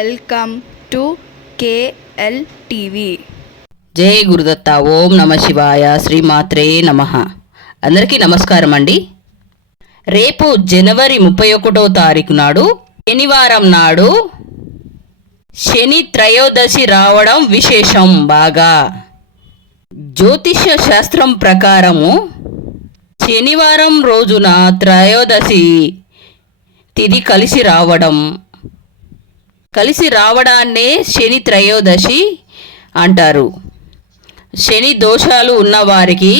Welcome to KL TV. జై గురుదత్త. ఓం నమ శివాయ. శ్రీమాత్రే నమః. అందరికీ నమస్కారం అండి. రేపు జనవరి 31వ తారీఖు నాడు శనివారం నాడు శని త్రయోదశి రావడం విశేషం. బాగా జ్యోతిష్య శాస్త్రం ప్రకారము శనివారం రోజున త్రయోదశి తిథి కలిసి రావడాన్నే శని త్రయోదశి అంటారు. శని దోషాలు ఉన్నవారికి,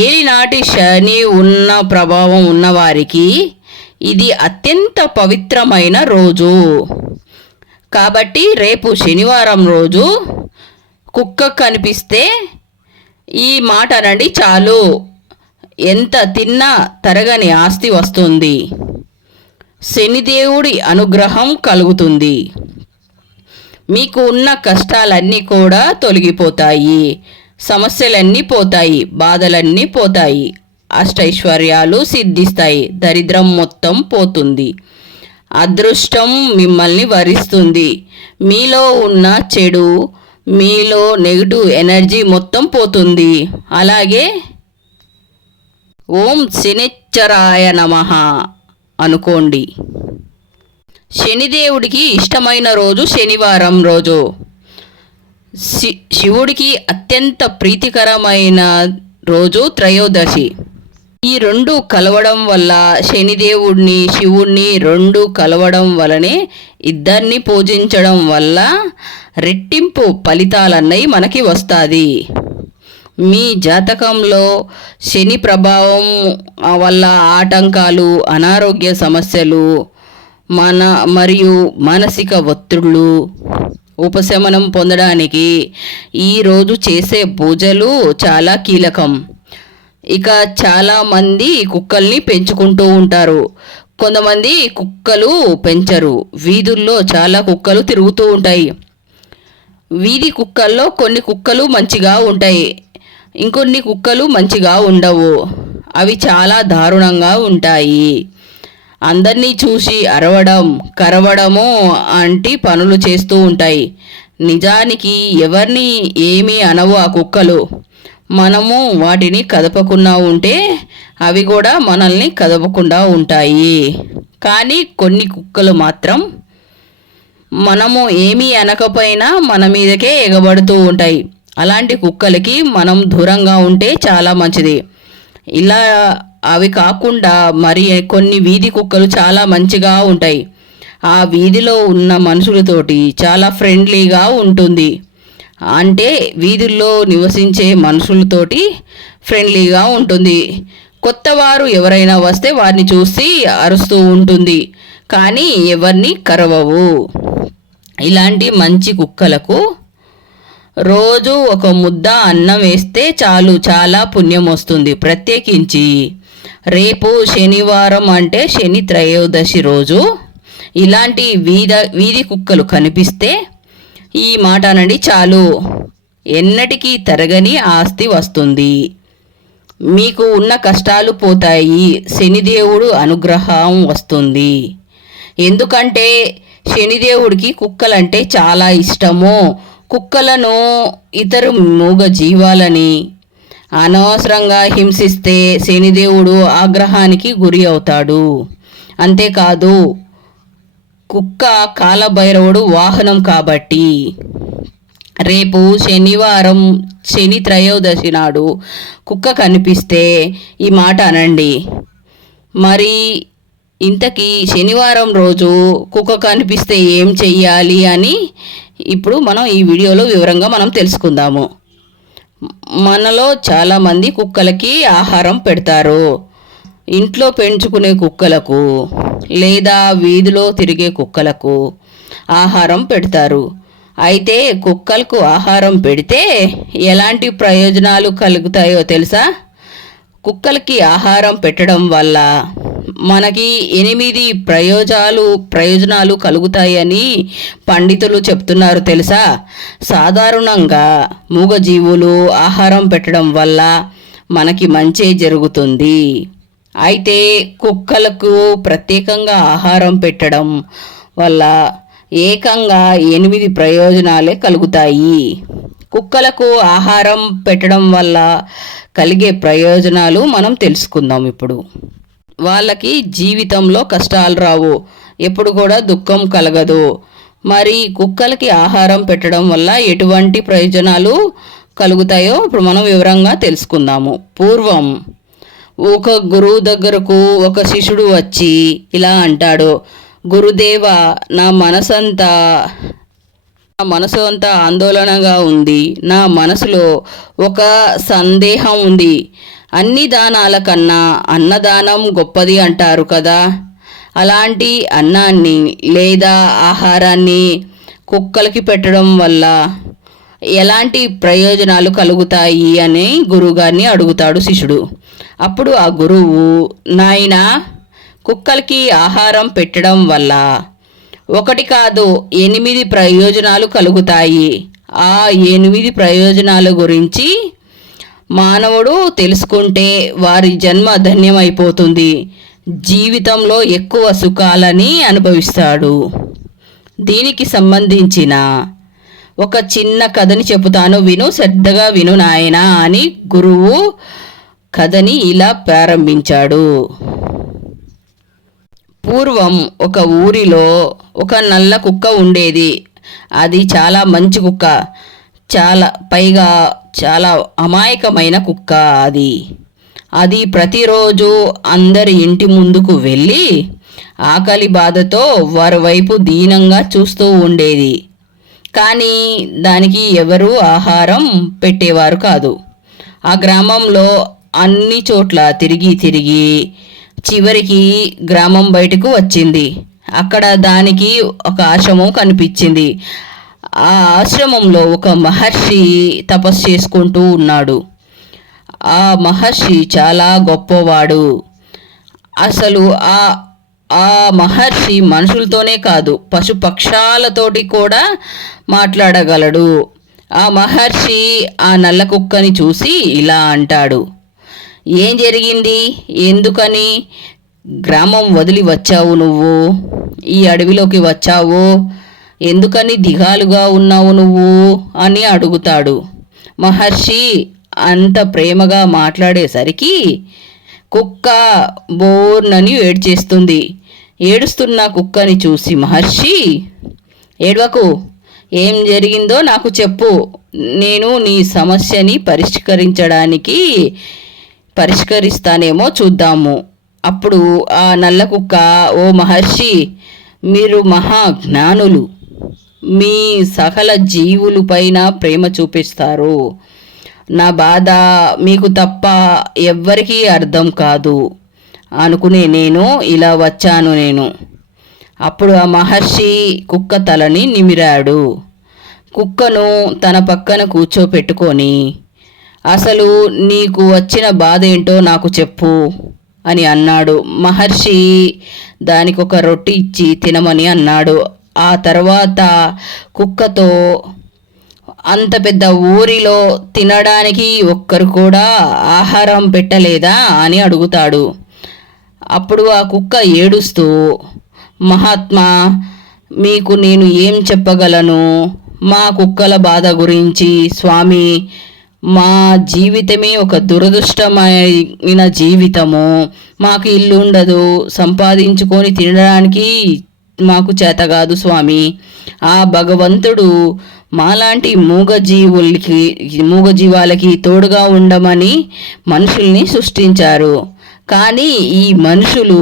ఏలినాటి శని ఉన్న ప్రభావం ఉన్నవారికి ఇది అత్యంత పవిత్రమైన రోజు. కాబట్టి రేపు శనివారం రోజు కుక్క కనిపిస్తే ఈ మాట అనండి చాలు, ఎంత తిన్నా తరగని ఆస్తి వస్తుంది, శనిదేవుడి అనుగ్రహం కలుగుతుంది, మీకు ఉన్న కష్టాలన్నీ కూడా తొలగిపోతాయి, సమస్యలన్నీ పోతాయి, బాధలన్నీ పోతాయి, అష్టైశ్వర్యాలు సిద్ధిస్తాయి, దరిద్రం మొత్తం పోతుంది, అదృష్టం మిమ్మల్ని వరిస్తుంది, మీలో ఉన్న చెడు, మీలో నెగిటివ్ ఎనర్జీ మొత్తం పోతుంది. అలాగే ఓం శనిశ్చరాయ నమః అనుకోండి. శనిదేవుడికి ఇష్టమైన రోజు శనివారం రోజు. శివుడికి అత్యంత ప్రీతికరమైన రోజు త్రయోదశి. ఈ రెండు కలవడం వల్ల, శనిదేవుడిని శివుడిని రెండు కలవడం వలనే, ఇద్దరిని పూజించడం వల్ల రెట్టింపు ఫలితాలన్నవి మనకి వస్తుంది. మీ జాతకంలో శని ప్రభావం వల్ల ఆటంకాలు, అనారోగ్య సమస్యలు, మరియు మానసిక ఒత్తిళ్ళు ఉపశమనం పొందడానికి ఈరోజు చేసే పూజలు చాలా కీలకం. ఇక చాలామంది కుక్కల్ని పెంచుకుంటూ ఉంటారు, కొంతమంది కుక్కలు పెంచరు. వీధుల్లో చాలా కుక్కలు తిరుగుతూ ఉంటాయి. వీధి కుక్కల్లో కొన్ని కుక్కలు మంచిగా ఉంటాయి, ఇంకొన్ని కుక్కలు మంచిగా ఉండవు. అవి చాలా దారుణంగా ఉంటాయి. అందరినీ చూసి అరవడం, కరవడము అంటి పనులు చేస్తూ ఉంటాయి. నిజానికి ఎవరిని ఏమీ అనవు ఆ కుక్కలు. మనము వాటిని కదపకుండా ఉంటే అవి కూడా మనల్ని కదపకుండా ఉంటాయి. కానీ కొన్ని కుక్కలు మాత్రం మనము ఏమీ అనకపోయినా మన మీదకే ఎగబడుతూ ఉంటాయి. అలాంటి కుక్కలకి మనం దూరంగా ఉంటే చాలా మంచిది. ఇలా అవి కాకుండా మరి కొన్ని వీధి కుక్కలు చాలా మంచిగా ఉంటాయి. ఆ వీధిలో ఉన్న మనుషులతోటి చాలా ఫ్రెండ్లీగా ఉంటుంది. అంటే వీధుల్లో నివసించే మనుషులతోటి ఫ్రెండ్లీగా ఉంటుంది. కొత్త వారు ఎవరైనా వస్తే వారిని చూసి అరుస్తూ ఉంటుంది, కానీ ఎవరిని కరవవు. ఇలాంటి మంచి కుక్కలకు రోజు ఒక ముద్ద అన్నం వేస్తే చాలు, చాలా పుణ్యం వస్తుంది. ప్రత్యేకించి రేపు శనివారం అంటే శని త్రయోదశి రోజు ఇలాంటి వీధి కుక్కలు కనిపిస్తే ఈ మాట అనండి చాలు, ఎన్నటికీ తరగని ఆస్తి వస్తుంది, మీకు ఉన్న కష్టాలు పోతాయి, శనిదేవుడు అనుగ్రహం వస్తుంది. ఎందుకంటే శనిదేవుడికి కుక్కలంటే చాలా ఇష్టము. కుక్కలను ఇతర మూగ జీవాలని అనవసరంగా హింసిస్తే శనిదేవుడు ఆగ్రహానికి గురి అవుతాడు. అంతేకాదు కుక్క కాలభైరవుడు వాహనం కాబట్టి రేపు శనివారం శని త్రయోదశి నాడు కుక్క కనిపిస్తే ఈ మాట అనండి. మరి ఇంతకీ శనివారం రోజు కుక్క కనిపిస్తే ఏం చెయ్యాలి అని ఇప్పుడు మనం ఈ వీడియోలో వివరంగా మనం తెలుసుకుందాము. మనలో చాలామంది కుక్కలకి ఆహారం పెడతారు. ఇంట్లో పెంచుకునే కుక్కలకు లేదా వీధిలో తిరిగే కుక్కలకు ఆహారం పెడతారు. అయితే కుక్కలకు ఆహారం పెడితే ఎలాంటి ప్రయోజనాలు కలుగుతాయో తెలుసా? కుక్కలకి ఆహారం పెట్టడం వల్ల మనకి 8 ప్రయోజనాలు కలుగుతాయని పండితులు చెప్తున్నారు తెలుసా? సాధారణంగా మూగజీవులు ఆహారం పెట్టడం వల్ల మనకి మంచి జరుగుతుంది. అయితే కుక్కలకు ప్రత్యేకంగా ఆహారం పెట్టడం వల్ల ఏకంగా 8 ప్రయోజనాలే కలుగుతాయి. కుక్కలకు ఆహారం పెట్టడం వల్ల కలిగే ప్రయోజనాలు మనం తెలుసుకుందాం ఇప్పుడు. వాళ్ళకి జీవితంలో కష్టాలు రావు, ఎప్పుడు కూడా దుఃఖం కలగదు. మరి కుక్కలకి ఆహారం పెట్టడం వల్ల ఎటువంటి ప్రయోజనాలు కలుగుతాయో ఇప్పుడు మనం వివరంగా తెలుసుకుందాము. పూర్వం ఒక గురువు దగ్గరకు ఒక శిష్యుడు వచ్చి ఇలా అంటాడు, గురుదేవ, నా మనసు అంతా ఆందోళనగా ఉంది. నా మనసులో ఒక సందేహం ఉంది. అన్ని దానాల కన్నా అన్నదానం గొప్పది అంటారు కదా. అలాంటి అన్నాన్ని లేదా ఆహారాన్ని కుక్కలకి పెట్టడం వల్ల ఎలాంటి ప్రయోజనాలు కలుగుతాయి అని గురువుగారిని అడుగుతాడు శిష్యుడు. అప్పుడు ఆ గురువు, నాయనా, కుక్కలకి ఆహారం పెట్టడం వల్ల 1 కాదు 8 ప్రయోజనాలు కలుగుతాయి. ఆ 8 ప్రయోజనాల గురించి మానవుడు తెలుసుకుంటే వారి జన్మ ధన్యమైపోతుంది, జీవితంలో ఎక్కువ సుఖాలని అనుభవిస్తాడు. దీనికి సంబంధించిన ఒక చిన్న కథని చెబుతాను, విను, శ్రద్ధగా విను నాయనా అని గురువు కథని ఇలా ప్రారంభించాడు. పూర్వం ఒక ఊరిలో ఒక నల్ల కుక్క ఉండేది. అది చాలా మంచి కుక్క, చాలా అమాయకమైన కుక్క. అది ప్రతిరోజు అందరి ఇంటి ముందుకు వెళ్ళి ఆకలి బాధతో వారి వైపు దీనంగా చూస్తూ ఉండేది. కానీ దానికి ఎవరూ ఆహారం పెట్టేవారు కాదు. ఆ గ్రామంలో అన్ని చోట్ల తిరిగి చివరికి గ్రామం బయటకు వచ్చింది. అక్కడ దానికి ఒక ఆశ్రమం కనిపించింది. ఆ ఆశ్రమంలో ఒక మహర్షి తపస్సు చేసుకుంటూ ఉన్నాడు. ఆ మహర్షి చాలా గొప్పవాడు. అసలు ఆ మహర్షి మనుషులతోనే కాదు, పశుపక్షాలతోటి కూడా మాట్లాడగలడు. ఆ మహర్షి ఆ నల్ల కుక్కని చూసి ఇలా అంటాడు, ఏం జరిగింది? ఎందుకని గ్రామం వదిలి వచ్చావు? నువ్వు ఈ అడవిలోకి వచ్చావు, ఎందుకని దిగాలుగా ఉన్నావు నువ్వు అని అడుగుతాడు. మహర్షి అంత ప్రేమగా మాట్లాడేసరికి కుక్క బోర్నని ఏడ్చేస్తుంది. ఏడుస్తున్న కుక్కని చూసి మహర్షి, ఏడవకు, ఏం జరిగిందో నాకు చెప్పు, నేను నీ సమస్యని పరిష్కరిస్తానేమో చూద్దాము. అప్పుడు ఆ నల్ల కుక్క, ఓ మహర్షి, మీరు మహా జ్ఞానులు, మీ సకల జీవులపైన ప్రేమ చూపిస్తారు. నా బాధ మీకు తప్ప ఎవ్వరికీ అర్థం కాదు అనుకునే నేను ఇలా వచ్చాను. అప్పుడు ఆ మహర్షి కుక్క తలని నిమిరాడు. కుక్కను తన పక్కన కూర్చోపెట్టుకొని, అసలు నీకు వచ్చిన బాధ ఏంటో నాకు చెప్పు అని అన్నాడు. మహర్షి దానికి ఒక రొట్టె ఇచ్చి తినమని అన్నాడు. ఆ తర్వాత కుక్కతో, అంత పెద్ద ఊరిలో తినడానికి ఒక్కరు కూడా ఆహారం పెట్టలేదా అని అడుగుతాడు. అప్పుడు ఆ కుక్క ఏడుస్తూ, మహాత్మా, మీకు నేను ఏం చెప్పగలను? మా కుక్కల బాధ గురించి స్వామి, మా జీవితమే ఒక దురదృష్టమైన జీవితము. మాకు ఇల్లు ఉండదు, సంపాదించుకొని తినడానికి మాకు చేతగాదు స్వామి. ఆ భగవంతుడు మాలాంటి మూగజీవాలకి తోడుగా ఉండమని మనుషుల్ని సృష్టించారు. కానీ ఈ మనుషులు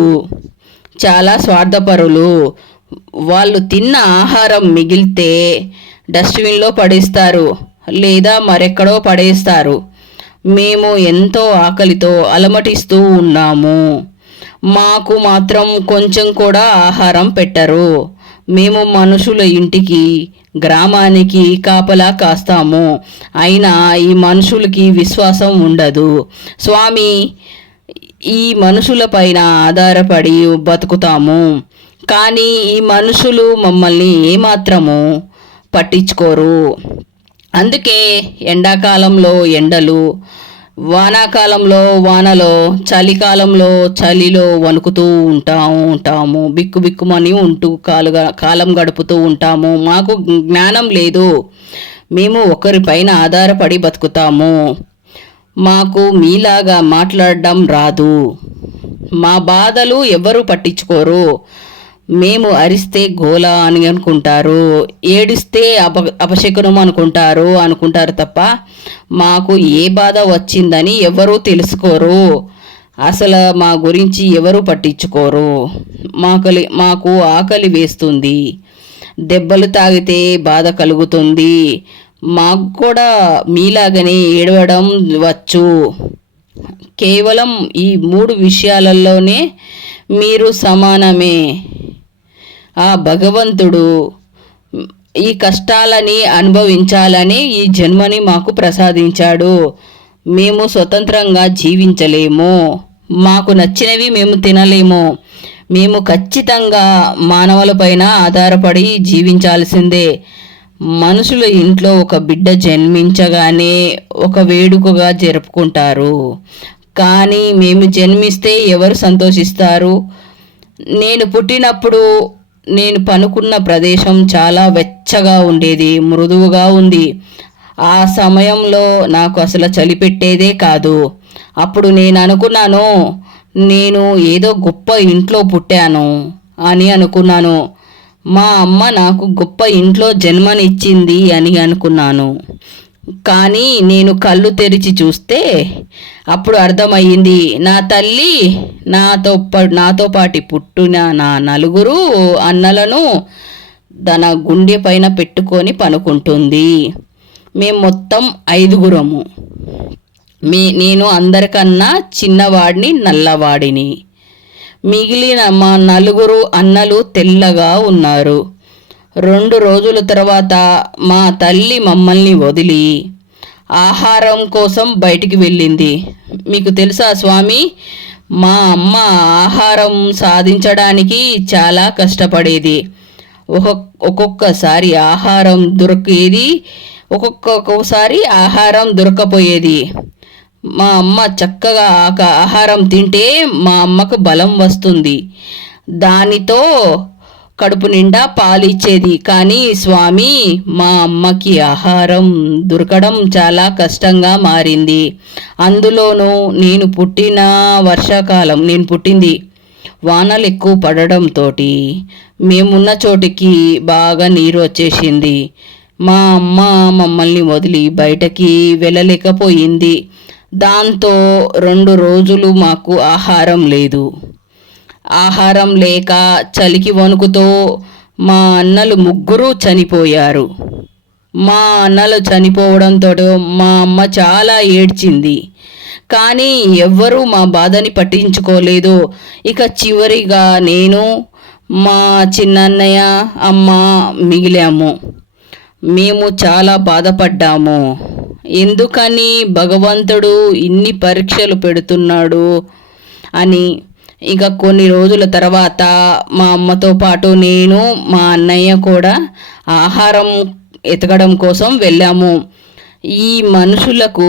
చాలా స్వార్థపరులు. వాళ్ళు తిన్న ఆహారం మిగిలితే డస్ట్బిన్లో పడేస్తారు లేదా మరెక్కడో పడేస్తారు. మేము ఎంతో ఆకలితో అలమటిస్తూ ఉన్నాము, మాకు మాత్రం కొంచెం కూడా ఆహారం పెట్టరు. మేము మనుషుల ఇంటికి, గ్రామానికి కాపలా కాస్తాము, అయినా ఈ మనుషులకి విశ్వాసం ఉండదు స్వామి. ఈ మనుషుల పైన ఆధారపడి బతుకుతాము, కానీ ఈ మనుషులు మమ్మల్ని ఏమాత్రము పట్టించుకోరు. అందుకే ఎండాకాలంలో ఎండలు, వానాకాలంలో వానలో, చలికాలంలో చలిలో వణుకుతూ ఉంటాము, బిక్కుమని ఉంటూ కాలం గడుపుతూ ఉంటాము. మాకు జ్ఞానం లేదు, మేము ఒకరిపైన ఆధారపడి బతుకుతాము. మాకు మీలాగా మాట్లాడడం రాదు. మా బాధలు ఎవరు పట్టించుకోరు. మేము అరిస్తే గోల అని అనుకుంటారు, ఏడిస్తే అపశకునం అనుకుంటారు తప్ప మాకు ఏ బాధ వచ్చిందని ఎవరూ తెలుసుకోరు. అసలు మా గురించి ఎవరు పట్టించుకోరు. మాకు ఆకలి వేస్తుంది, దెబ్బలు తాగితే బాధ కలుగుతుంది. మాకు కూడా మీలాగనే ఏడవడం వచ్చు. కేవలం ఈ 3 విషయాలలోనే మీరు సమానమే. ఆ భగవంతుడు ఈ కష్టాలని అనుభవించాలని ఈ జన్మని మాకు ప్రసాదించాడు. మేము స్వతంత్రంగా జీవించలేము. మాకు నచ్చినవి మేము తినలేము. మేము ఖచ్చితంగా మానవులపైన ఆధారపడి జీవించాల్సిందే. మనుషుల ఇంట్లో ఒక బిడ్డ జన్మించగానే ఒక వేడుకగా జరుపుకుంటారు. కానీ మేము జన్మిస్తే ఎవరు సంతోషిస్తారు? నేను పుట్టినప్పుడు నేను పనుకున్న ప్రదేశం చాలా వెచ్చగా ఉండేది, మృదువుగా ఉంది. ఆ సమయంలో నాకు అసలు చలి పెట్టేదే కాదు. అప్పుడు నేను అనుకున్నాను, నేను ఏదో గొప్ప ఇంట్లో పుట్టాను అని అనుకున్నాను. మా అమ్మ నాకు గొప్ప ఇంట్లో జన్మనిచ్చింది అని అనుకున్నాను. కానీ నేను కళ్ళు తెరిచి చూస్తే అప్పుడు అర్థమయ్యింది, నా తల్లి నాతో పాటి పుట్టిన నా 4 అన్నలను తన గుండె పైన పెట్టుకొని పనుకుంటుంది. మేము మొత్తం 5గురము. నేను అందరికన్నా చిన్నవాడిని, నల్లవాడిని. మిగిలిన మా 4 అన్నలు తెల్లగా ఉన్నారు. 2 రోజుల తర్వాత మా తల్లి మమ్మల్ని వదిలి ఆహారం కోసం బయటికి వెళ్ళింది. మీకు తెలుసా స్వామి, మా అమ్మ ఆహారం సాధించడానికి చాలా కష్టపడేది. ఒక్కొక్కసారి ఆహారం దొరికేది, ఒక్కొక్కసారి ఆహారం దొరకపోయేది. మా అమ్మ చక్కగా ఆహారం తింటే మా అమ్మకు బలం వస్తుంది. దానితో కడుపు నిండా పాలిచ్చేది. కానీ స్వామి, మా అమ్మకి ఆహారం దొరకడం చాలా కష్టంగా మారింది. అందులోనూ నేను పుట్టింది వానలు ఎక్కువ పడడంతో మేమున్న చోటికి బాగా నీరు వచ్చేసింది. మా అమ్మ మమ్మల్ని వదిలి బయటకి వెళ్ళలేకపోయింది. దాంతో 2 రోజులు మాకు ఆహారం లేదు. ఆహారం లేక చలికి వణుకుతో మా అన్నలు 3 చనిపోయారు. మా అన్నలు చనిపోవడంతో మా అమ్మ చాలా ఏడ్చింది. కానీ ఎవ్వరూ మా బాధని పట్టించుకోలేదు. ఇక చివరిగా నేను, మా చిన్నన్నయ్య, అమ్మ మిగిలాము. మేము చాలా బాధపడ్డాము. ఎందుకని భగవంతుడు ఇన్ని పరీక్షలు పెడుతున్నాడు అని. ఇక కొన్ని రోజుల తర్వాత మా అమ్మతో పాటు నేను, మా అన్నయ్య కూడా ఆహారం ఎతకడం కోసం వెళ్ళాము. ఈ మనుషులకు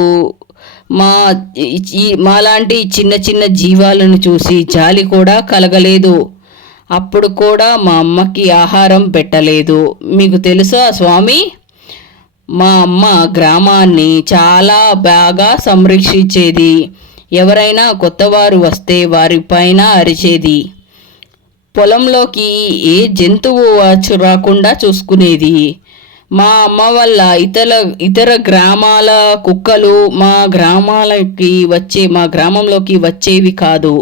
మాలాంటి చిన్న చిన్న జీవాలను చూసి జాలి కూడా కలగలేదు. అప్పుడు కూడా మా అమ్మకి ఆహారం పెట్టలేదు. మీకు తెలుసా స్వామి, మా అమ్మ గ్రామాన్ని చాలా బాగా సంరక్షించేది. ఎవరైనా కొత్తవారు వస్తే వారిపైన అరిచేది. పొలంలోకి ఏ జంతువు రాకుండా చూసుకునేది. మా అమ్మ వల్ల ఇతర గ్రామాల కుక్కలు మా గ్రామంలోకి వచ్చేవి కాదు.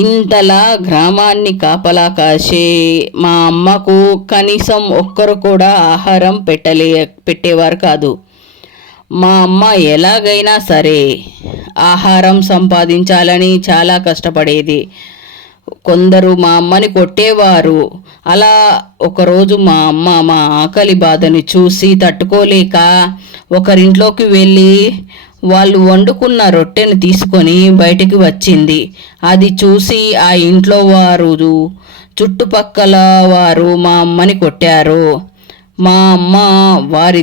ఇంతలా గ్రామాన్ని కాపలా కాసే మా అమ్మకు కనీసం ఒక్కరు కూడా ఆహారం పెట్టేవారు కాదు. మా అమ్మ ఎలాగైనా సరే ఆహారం సంపాదించాలని చాలా కష్టపడేది. కొందరు మా అమ్మని కొట్టేవారు. అలా ఒకరోజు మా అమ్మ మా ఆకలి బాధని చూసి తట్టుకోలేక ఒకరింట్లోకి వెళ్ళి వాళ్ళు వండుకున్న రొట్టెను తీసుకొని బయటికి వచ్చింది. అది చూసి ఆ ఇంట్లో వారు, చుట్టుపక్కల వారు మా అమ్మని కొట్టారు. మా అమ్మ వారి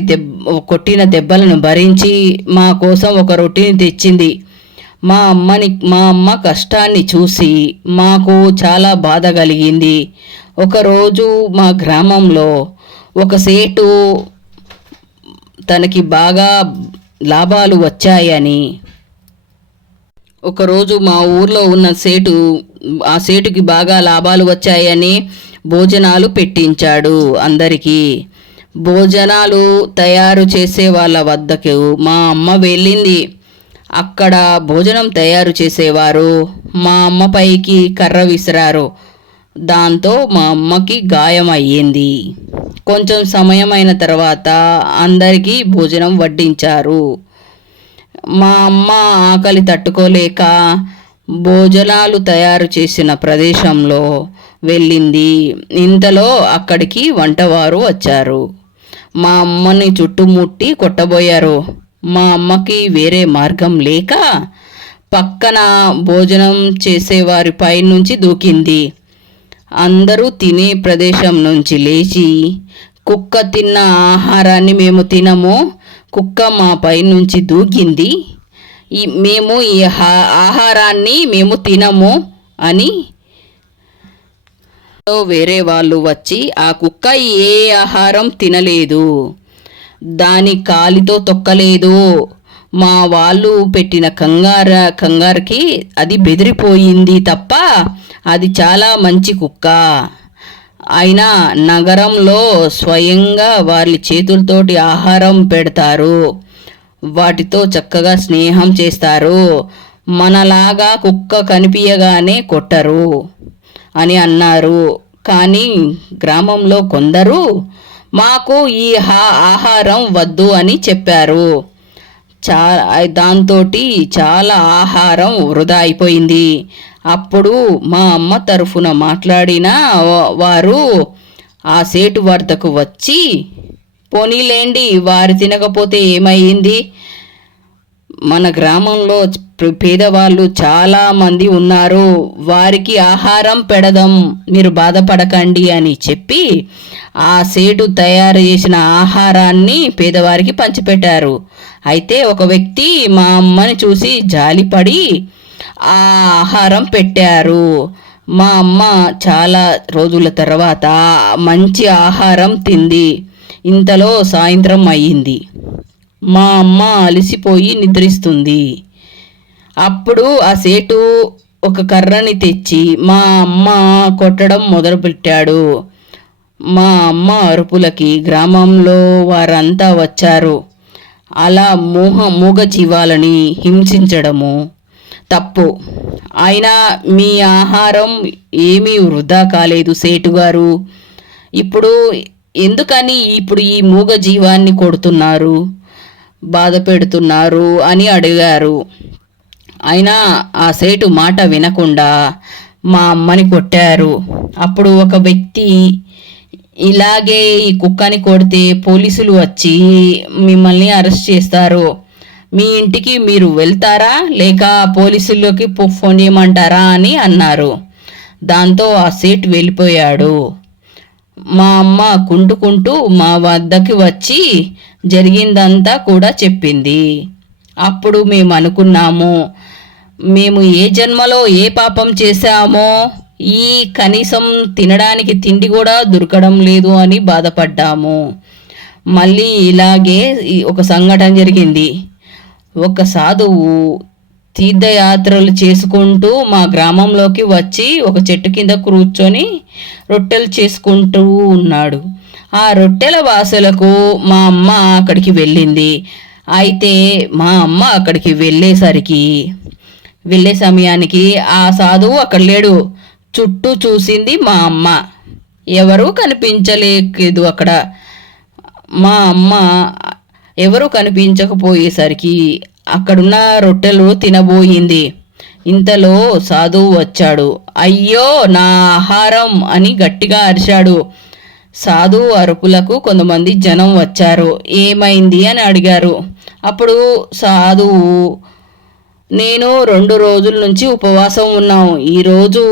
కొట్టిన దెబ్బలను భరించి మా కోసం ఒక రొట్టెని తెచ్చింది. మా అమ్మ కష్టాన్ని చూసి మాకు చాలా బాధ కలిగింది. ఒకరోజు మా గ్రామంలో ఒక సేటు తనకి బాగా లాభాలు వచ్చాయని, ఒకరోజు మా ఊర్లో ఉన్న ఆ సేటుకి బాగా లాభాలు వచ్చాయని భోజనాలు పెట్టించాడు అందరికీ. భోజనాలు తయారు చేసే వాళ్ళ వద్దకు మా అమ్మ వెళ్ళింది. అక్కడ భోజనం తయారు చేసేవారు మా అమ్మ పైకి కర్ర విసిరారు. దాంతో మా అమ్మకి గాయం అయ్యింది. కొంచెం సమయం అయిన తర్వాత అందరికీ భోజనం వడ్డించారు. మా అమ్మ ఆకలి తట్టుకోలేక భోజనాలు తయారు చేసిన ప్రదేశంలో వెళ్ళింది. ఇంతలో అక్కడికి వంటవారు వచ్చారు. మా అమ్మని చుట్టుముట్టి కొట్టబోయారు. మా అమ్మకి వేరే మార్గం లేక పక్కన భోజనం చేసేవారి పైనుంచి దూకింది. అందరూ తినే ప్రదేశం నుంచి లేచి, కుక్క తిన్న ఆహారాన్ని మేము తినము, కుక్క మా పైనుంచి దూకింది, మేము ఈ ఆహారాన్ని మేము తినము అని వేరే వాళ్ళు వచ్చి ఆ కుక్క ఏ ఆహారం తినలేదు, దాని కాలితో తొక్కలేదు, మా వాళ్ళు పెట్టిన కంగారుకి అది బెదిరిపోయింది తప్ప అది చాలా మంచి కుక్క. అయినా నగరంలో స్వయంగా వాళ్ళ చేతులతోటి ఆహారం పెడతారు, వాటితో చక్కగా స్నేహం చేస్తారు, మనలాగా కుక్క కనిపించగానే కొట్టరు అని అన్నారు. కానీ గ్రామంలో కొందరు మాకు ఈ ఆహారం వద్దు అని చెప్పారు. దాంతో చాలా ఆహారం వృధా అయిపోయింది. అప్పుడు మా అమ్మ తరఫున మాట్లాడిన వారు ఆ సేటు వద్దకు వచ్చి, పోనీలేండి, వారు తినకపోతే ఏమైంది, మన గ్రామంలో పేదవాళ్ళు చాలామంది ఉన్నారు, వారికి ఆహారం పెడదాం, మీరు బాధపడకండి అని చెప్పి ఆ సేటు తయారు చేసిన ఆహారాన్ని పేదవారికి పంచిపెట్టారు. అయితే ఒక వ్యక్తి మా అమ్మని చూసి జాలిపడి ఆ ఆహారం పెట్టారు. మా అమ్మ చాలా రోజుల తర్వాత మంచి ఆహారం తింది. ఇంతలో సాయంత్రం అయ్యింది. మా అమ్మ అలసిపోయి నిద్రిస్తుంది. అప్పుడు ఆ సేటు ఒక కర్రని తెచ్చి మా అమ్మ కొట్టడం మొదలుపెట్టాడు. మా అమ్మ అరుపులకి గ్రామంలో వారంతా వచ్చారు. అలా మూగ జీవాలని హింసించడము తప్పు. అయినా మీ ఆహారం ఏమీ వృధా కాలేదు సేటు గారు, ఎందుకని ఈ మూగ జీవాన్ని కొడుతున్నారు, బాధ పెడుతున్నారు అని అడిగారు. అయినా ఆ సేటు మాట వినకుండా మా అమ్మని కొట్టారు. అప్పుడు ఒక వ్యక్తి, ఇలాగే ఈ కుక్కని కొడితే పోలీసులు వచ్చి మిమ్మల్ని అరెస్ట్ చేస్తారు, మీ ఇంటికి మీరు వెళ్తారా లేక పోలీసుల్లోకి ఫోన్ చేయమంటారా అని అన్నారు. దాంతో ఆ సేటు వెళ్ళిపోయాడు. మా అమ్మ కుంటుకుంటూ మా వద్దకి వచ్చి జరిగిందంతా కూడా చెప్పింది. అప్పుడు మేము అనుకున్నాము, మేము ఏ జన్మలో ఏ పాపం చేశామో, కనీసం తినడానికి తిండి కూడా దొరకడం లేదు అని బాధపడ్డాము. మళ్ళీ ఇలాగే ఒక సంఘటన జరిగింది. ఒక సాధువు తీర్థయాత్రలు చేసుకుంటూ మా గ్రామంలోకి వచ్చి ఒక చెట్టు కింద కూర్చొని రొట్టెలు చేసుకుంటూ ఉన్నాడు. ఆ రొట్టెల వాసలకు మా అమ్మ అక్కడికి వెళ్ళింది. అయితే మా అమ్మ అక్కడికి వెళ్ళే సమయానికి ఆ సాధువు అక్కడ లేడు. చుట్టూ చూసింది మా అమ్మ, ఎవరూ కనిపించలేదు అక్కడ. మా అమ్మ ఎవరు కనిపించకపోయేసరికి అక్కడున్న రొట్టెలు తినబోయింది. ఇంతలో సాధువు వచ్చాడు. అయ్యో నా ఆహారం అని గట్టిగా అరిచాడు. సాధువు అరుపులకు కొంతమంది జనం వచ్చారు. ఏమైంది అని అడిగారు. అప్పుడు సాధువు, నేను 2 రోజుల నుంచి ఉపవాసం ఉన్నాం, ఈరోజు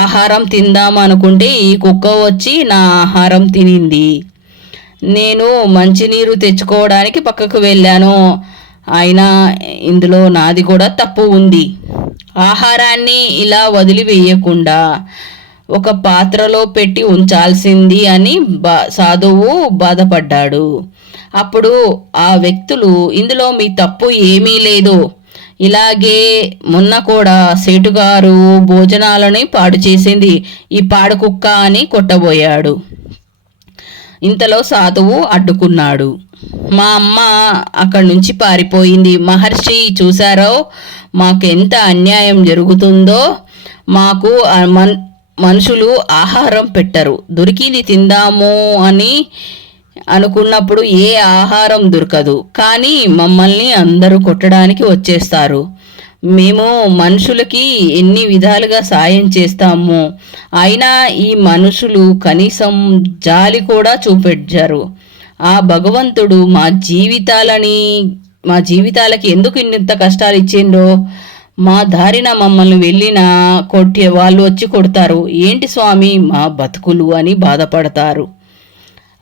ఆహారం తిందామనుకుంటే ఈ కుక్క వచ్చి నా ఆహారం తినింది, నేను మంచినీరు తెచ్చుకోవడానికి పక్కకు వెళ్ళాను. అయినా ఇందులో నాది కూడా తప్పు ఉంది. ఆహారాన్ని ఇలా వదిలివేయకుండా ఒక పాత్రలో పెట్టి ఉంచాల్సింది అని సాధువు బాధపడ్డాడు. అప్పుడు ఆ వ్యక్తులు, ఇందులో మీ తప్పు ఏమీ లేదు, ఇలాగే మొన్న కూడా సేటుగారు భోజనాలని పాడు చేసింది ఈ పాడు కుక్క అని కొట్టబోయాడు. ఇంతలో సాధువు అడ్డుకున్నాడు. మా అమ్మ అక్కడి నుంచి పారిపోయింది. మహర్షి, చూశారో మాకెంత అన్యాయం జరుగుతుందో. మాకు మనుషులు ఆహారం పెట్టరు, దొరికింది తిందాము అని అనుకున్నప్పుడు ఏ ఆహారం దొరకదు, కానీ మమ్మల్ని అందరూ కొట్టడానికి వచ్చేస్తారు. మేము మనుషులకి ఎన్ని విధాలుగా సాయం చేస్తాము, అయినా ఈ మనుషులు కనీసం జాలి కూడా చూపెట్టారు. ఆ భగవంతుడు మా జీవితాలకి ఎందుకు ఇంత కష్టాలు ఇచ్చిండ్రో, మా దారిన మమ్మల్ని వెళ్ళినా వాళ్ళు వచ్చి కొడతారు. ఏంటి స్వామి మా బతుకులు అని బాధపడతారు.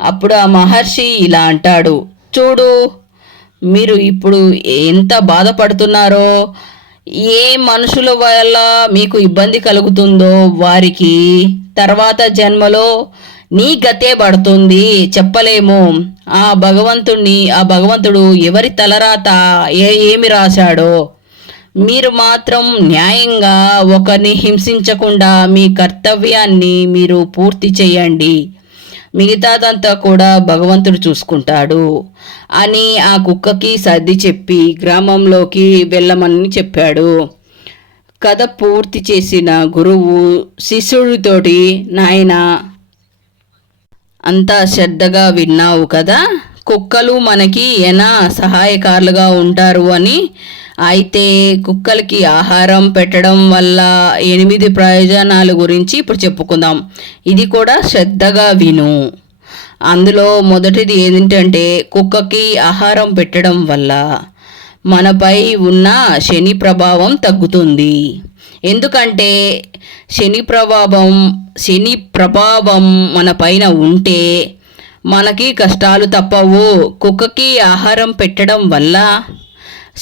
అప్పుడు ఆ మహర్షి ఇలా అంటాడు, చూడు, మీరు ఇప్పుడు ఎంత బాధపడుతున్నారో, ఏ మనుషుల వల్ల మీకు ఇబ్బంది కలుగుతుందో వారికి తర్వాత జన్మలో నీ గతే పడుతుంది, చెప్పలేము. ఆ భగవంతుడు ఎవరి తలరాత ఏమి రాశాడో, మీరు మాత్రం న్యాయంగా ఒకరిని హింసించకుండా మీ కర్తవ్యాన్ని మీరు పూర్తి చేయండి, మిగతాదంతా కూడా భగవంతుడు చూసుకుంటాడు అని ఆ కుక్కకి సర్ది చెప్పి గ్రామంలోకి వెళ్ళమని చెప్పాడు. కథ పూర్తి చేసిన గురువు శిష్యుడితోటి, నాయనా, అంతా శ్రద్ధగా విన్నావు కదా, కుక్కలు మనకి ఎలా సహాయకారులుగా ఉంటారు అని. అయితే కుక్కలకి ఆహారం పెట్టడం వల్ల 8 ప్రయోజనాల గురించి ఇప్పుడు చెప్పుకుందాం. ఇది కూడా శ్రద్ధగా విను. అందులో మొదటిది ఏంటంటే, కుక్కకి ఆహారం పెట్టడం వల్ల మనపై ఉన్న శని ప్రభావం తగ్గుతుంది. ఎందుకంటే శని ప్రభావం మన పైన ఉంటే మనకి కష్టాలు తప్పవు. కుక్కకి ఆహారం పెట్టడం వల్ల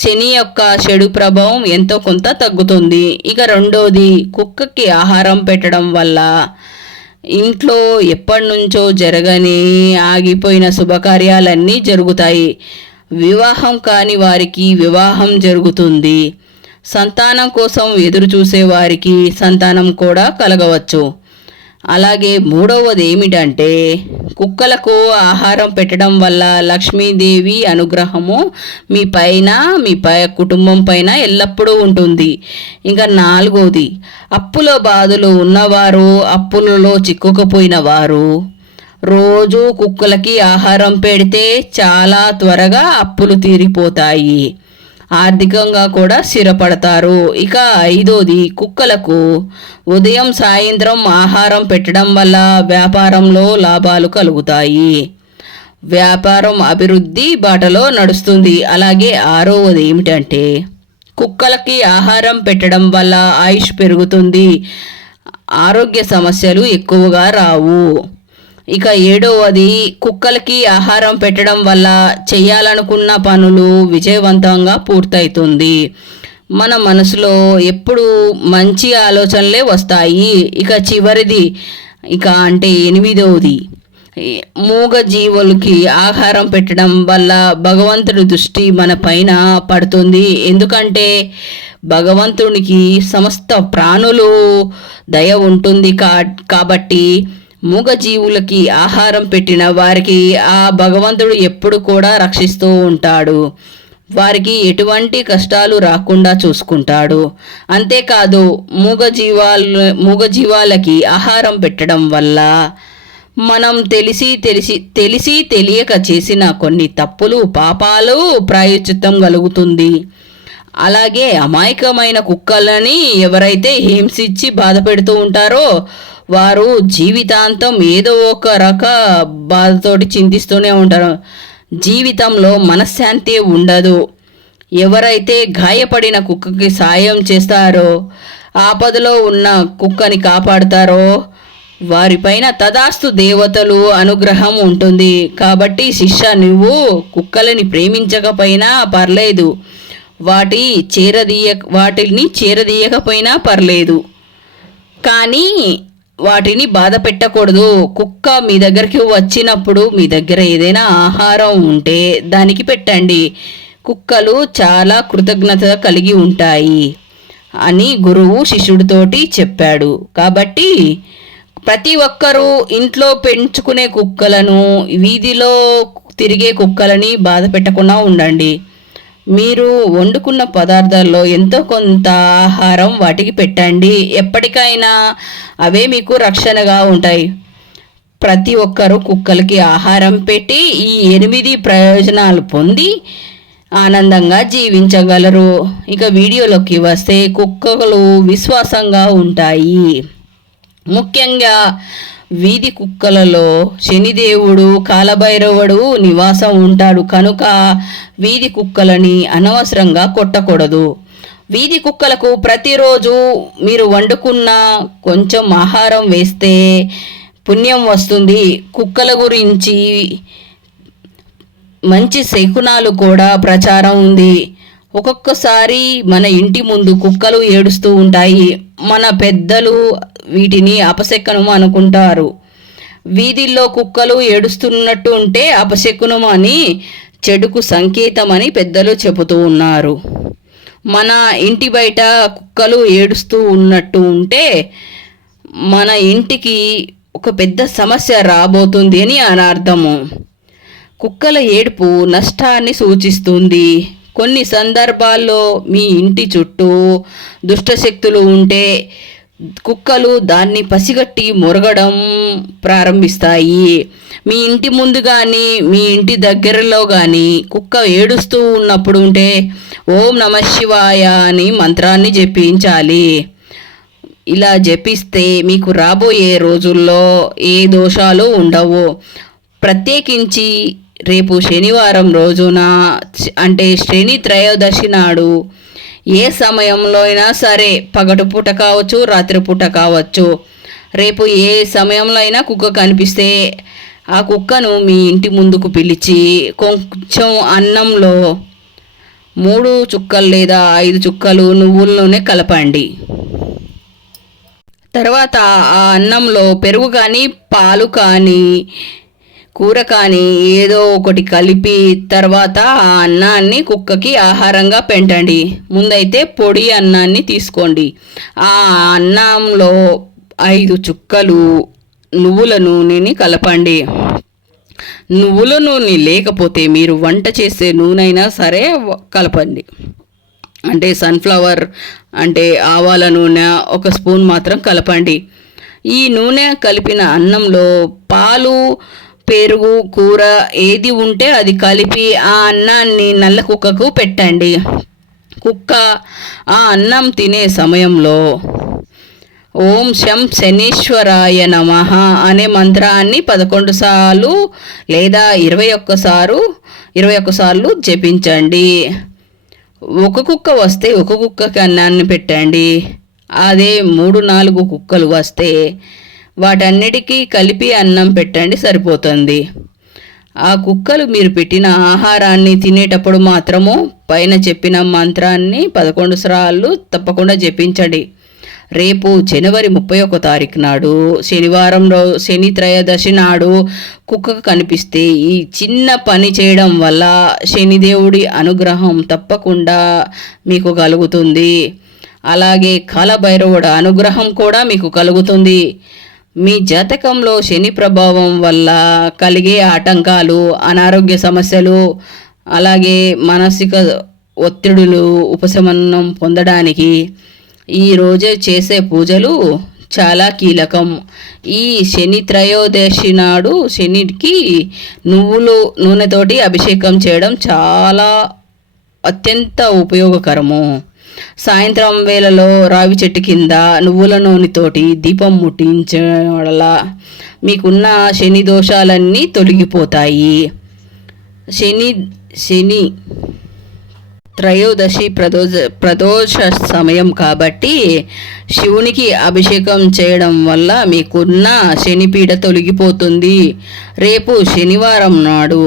శని యొక్క చెడు ప్రభావం ఎంతో కొంత తగ్గుతుంది. ఇక రెండోది, కుక్కకి ఆహారం పెట్టడం వల్ల ఇంట్లో ఎప్పటి నుంచో జరగని ఆగిపోయిన శుభకార్యాలన్నీ జరుగుతాయి. వివాహం కాని వారికి వివాహం జరుగుతుంది. సంతానం కోసం ఎదురు చూసే వారికి సంతానం కూడా కలగవచ్చు. అలాగే మూడవది ఏమిటంటే, కుక్కలకు ఆహారం పెట్టడం వల్ల లక్ష్మీదేవి అనుగ్రహము మీ కుటుంబం పైన ఎల్లప్పుడూ ఉంటుంది. ఇంకా నాలుగవది, అప్పుల బాధలు ఉన్నవారు, అప్పులలో చిక్కుకుపోయిన వారు రోజు కుక్కలకి ఆహారం పెడితే చాలా త్వరగా అప్పులు తీరిపోతాయి, ఆర్థికంగా కూడా స్థిరపడతారు. ఇక ఐదోది, కుక్కలకు ఉదయం సాయంత్రం ఆహారం పెట్టడం వల్ల వ్యాపారంలో లాభాలు కలుగుతాయి, వ్యాపారం అభివృద్ధి బాటలో నడుస్తుంది. అలాగే ఆరవది ఏమిటంటే, కుక్కలకి ఆహారం పెట్టడం వల్ల ఆయుష్ పెరుగుతుంది, ఆరోగ్య సమస్యలు ఎక్కువగా రావు. ఇక ఏడవది, కుక్కలకి ఆహారం పెట్టడం వల్ల చేయాలనుకున్న పనులు విజయవంతంగా పూర్తవుతుంది. మన మనసులో ఎప్పుడు మంచి ఆలోచనలే వస్తాయి. ఇక చివరిది, అంటే ఎనిమిదవది, మూగ జీవులకి ఆహారం పెట్టడం వల్ల భగవంతుడి దృష్టి మన పైన పడుతుంది. ఎందుకంటే భగవంతునికి సమస్త ప్రాణులు దయ ఉంటుంది కాబట్టి మూగజీవులకి ఆహారం పెట్టిన వారికి ఆ భగవంతుడు ఎప్పుడు కూడా రక్షిస్తూ ఉంటాడు, వారికి ఎటువంటి కష్టాలు రాకుండా చూసుకుంటాడు. అంతేకాదు, మూగజీవాలకి ఆహారం పెట్టడం వల్ల మనం తెలిసి తెలియక చేసిన కొన్ని తప్పులు, పాపాలు ప్రాయశ్చిత్తం కలుగుతుంది. అలాగే అమాయకమైన కుక్కలని ఎవరైతే హింసించి బాధ పెడుతూ ఉంటారో వారు జీవితాంతం ఏదో ఒక బాధతోటి చింతిస్తూనే ఉంటారు. జీవితంలో మనశ్శాంతి ఉండదు. ఎవరైతే గాయపడిన కుక్కకి సాయం చేస్తారో, ఆపదలో ఉన్న కుక్కని కాపాడుతారో వారిపైన తదాస్తు దేవతలు అనుగ్రహం ఉంటుంది. కాబట్టి శిష్య, నువ్వు కుక్కలని ప్రేమించకపోయినా పర్లేదు, వాటిని చేరదీయకపోయినా పర్లేదు, కానీ వాటిని బాధ పెట్టకూడదు. కుక్క మీ దగ్గరికి వచ్చినప్పుడు మీ దగ్గర ఏదైనా ఆహారం ఉంటే దానికి పెట్టండి. కుక్కలు చాలా కృతజ్ఞత కలిగి ఉంటాయి అని గురువు శిష్యుడితోటి చెప్పాడు. కాబట్టి ప్రతి ఒక్కరూ ఇంట్లో పెంచుకునే కుక్కలను, వీధిలో తిరిగే కుక్కలని బాధ పెట్టకుండా ఉండండి. మీరు వండుకున్న పదార్థాల్లో ఎంతో కొంత ఆహారం వాటికి పెట్టండి. ఎప్పటికైనా అవే మీకు రక్షణగా ఉంటాయి. ప్రతి ఒక్కరూ కుక్కలకి ఆహారం పెట్టి ఈ 8 ప్రయోజనాలు పొంది ఆనందంగా జీవించగలరు. ఇక వీడియోలోకి వస్తే, కుక్కలు విశ్వాసంగా ఉంటాయి. ముఖ్యంగా వీధి కుక్కలలో శనిదేవుడు, కాలభైరవుడు నివాసం ఉంటాడు కనుక వీధి కుక్కలని అనవసరంగా కొట్టకూడదు. వీధి కుక్కలకు ప్రతిరోజు మీరు వండుకున్న కొంచెం ఆహారం వేస్తే పుణ్యం వస్తుంది. కుక్కల గురించి మంచి శకునాలు కూడా ప్రచారం ఉంది. ఒక్కొక్కసారి మన ఇంటి ముందు కుక్కలు ఏడుస్తూ ఉంటాయి. మన పెద్దలు వీటిని అపశకునం అనుకుంటారు. వీధిల్లో కుక్కలు ఏడుస్తున్నట్టు ఉంటే అపశకునం అని, చెడుకు సంకేతం అని పెద్దలు చెబుతూ ఉన్నారు. మన ఇంటి బయట కుక్కలు ఏడుస్తూ ఉన్నట్టు ఉంటే మన ఇంటికి ఒక పెద్ద సమస్య రాబోతుంది అని అర్థము. కుక్కల ఏడుపు నష్టాన్ని సూచిస్తుంది. కొన్ని సందర్భాల్లో మీ ఇంటి చుట్టూ దుష్టశక్తులు ఉంటే కుక్కలు దాన్ని పసిగట్టి మొరగడం ప్రారంభిస్తాయి. మీ ఇంటి ముందు కానీ మీ ఇంటి దగ్గరలో కానీ కుక్క ఏడుస్తూ ఉన్నప్పుడు ఉంటే ఓం నమః శివాయ అని మంత్రాన్ని జపించాలి. ఇలా జపిస్తే మీకు రాబోయే రోజుల్లో ఏ దోషాలు ఉండవు. ప్రత్యేకించి రేపు శనివారం రోజున, అంటే శని త్రయోదశి నాడు, ఏ సమయంలో అయినా సరే, పగటిపూట కావచ్చు, రాత్రిపూట కావచ్చు, రేపు ఏ సమయంలో అయినా కుక్క కనిపిస్తే ఆ కుక్కను మీ ఇంటి ముందుకు పిలిచి కొంచెం అన్నంలో 3 చుక్కలు లేదా 5 చుక్కలు నువ్వుల నూనె కలపండి. తర్వాత ఆ అన్నంలో పెరుగు కానీ, పాలు కానీ, కూర కానీ ఏదో ఒకటి కలిపి తర్వాత ఆ అన్నాన్ని కుక్కకి ఆహారంగా పెట్టండి. ముందైతే పొడి అన్నాన్ని తీసుకోండి. ఆ అన్నంలో 5 చుక్కలు నువ్వుల నూనెని కలపండి. నువ్వుల నూనె లేకపోతే మీరు వంట చేసే నూనె అయినా సరే కలపండి. అంటే సన్ఫ్లవర్, అంటే ఆవాల నూనె 1 స్పూన్ మాత్రం కలపండి. ఈ నూనె కలిపిన అన్నంలో పాలు, పెరుగు, కూర ఏది ఉంటే అది కలిపి ఆ అన్నాన్ని నల్ల కుక్కకు పెట్టండి. కుక్క ఆ అన్నం తినే సమయంలో ఓం శం శనీశ్వరాయ నమః అనే మంత్రాన్ని 11 సార్లు లేదా 21 సార్లు జపించండి. ఒక కుక్క వస్తే ఒక కుక్కకి అన్నాన్ని పెట్టండి. అదే 3-4 కుక్కలు వస్తే వాటన్నిటికీ కలిపి అన్నం పెట్టండి, సరిపోతుంది. ఆ కుక్కలు మీరు పెట్టిన ఆహారాన్ని తినేటప్పుడు మాత్రము పైన చెప్పిన మంత్రాన్ని 11 సార్లు తప్పకుండా జపించండి. రేపు జనవరి 31 తారీఖు నాడు శనివారం శని త్రయోదశి నాడు కుక్కకు కనిపిస్తే ఈ చిన్న పని చేయడం వల్ల శనిదేవుడి అనుగ్రహం తప్పకుండా మీకు కలుగుతుంది. అలాగే కాలభైరవుడి అనుగ్రహం కూడా మీకు కలుగుతుంది. మీ జాతకంలో శని ప్రభావం వల్ల కలిగే ఆటంకాలు, అనారోగ్య సమస్యలు, అలాగే మానసిక ఒత్తిడులు ఉపశమనం పొందడానికి ఈ రోజే చేసే పూజలు చాలా కీలకం. ఈ శని త్రయోదశి నాడు శనికి నువ్వులు నూనెతోటి అభిషేకం చేయడం చాలా అత్యంత ఉపయోగకరము. సాయంత్రం వేళలో రావి చెట్టు కింద నువ్వుల నూనెతోటి దీపం ముట్టించడం వల్ల మీకున్న శని దోషాలన్నీ తొలగిపోతాయి. శని త్రయోదశి ప్రదోష సమయం కాబట్టి శివునికి అభిషేకం చేయడం వల్ల మీకున్న శనిపీడ తొలగిపోతుంది. రేపు శనివారం నాడు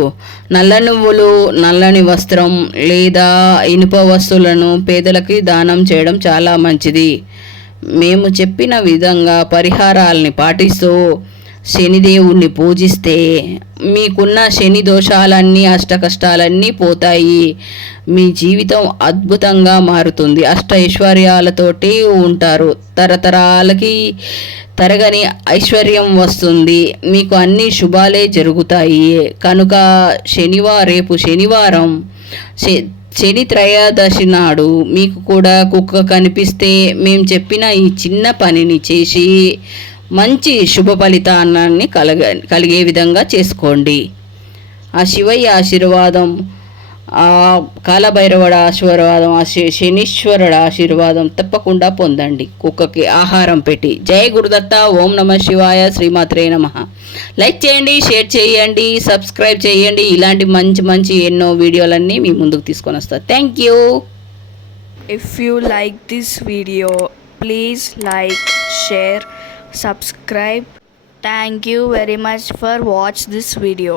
నల్ల నువ్వులు, నల్లని వస్త్రం లేదా ఇనుప వస్తువులను పేదలకి దానం చేయడం చాలా మంచిది. మేము చెప్పిన విధంగా పరిహారాల్ని పాటిస్తూ శనిదేవుణ్ణి పూజిస్తే మీకున్న శని దోషాలన్నీ, అష్టకష్టాలన్నీ పోతాయి. మీ జీవితం అద్భుతంగా మారుతుంది. అష్ట ఐశ్వర్యాలతోటి ఉంటారు. తరతరాలకి తరగని ఐశ్వర్యం వస్తుంది. మీకు అన్ని శుభాలే జరుగుతాయి. కనుక రేపు శనివారం శని త్రయోదశి నాడు మీకు కూడా కుక్క కనిపిస్తే మేము చెప్పిన ఈ చిన్న పనిని చేసి మంచి శుభ ఫలితాన్ని కలిగే విధంగా చేసుకోండి. ఆ శివయ్య ఆశీర్వాదం, ఆ కాలభైరవుడు ఆశీర్వాదం, ఆ శనీశ్వరుడు ఆశీర్వాదం తప్పకుండా పొందండి కుక్కకి ఆహారం పెట్టి. జై గురుదత్త. ఓం నమ శివాయ. శ్రీమాత్రే నమః. లైక్ చేయండి, షేర్ చేయండి, సబ్స్క్రైబ్ చేయండి. ఇలాంటి మంచి మంచి ఎన్నో వీడియోలన్నీ మీ ముందుకు తీసుకొని వస్తా. Thank you. If you like this video, please like, share, subscribe. Thank you very much for watch this video.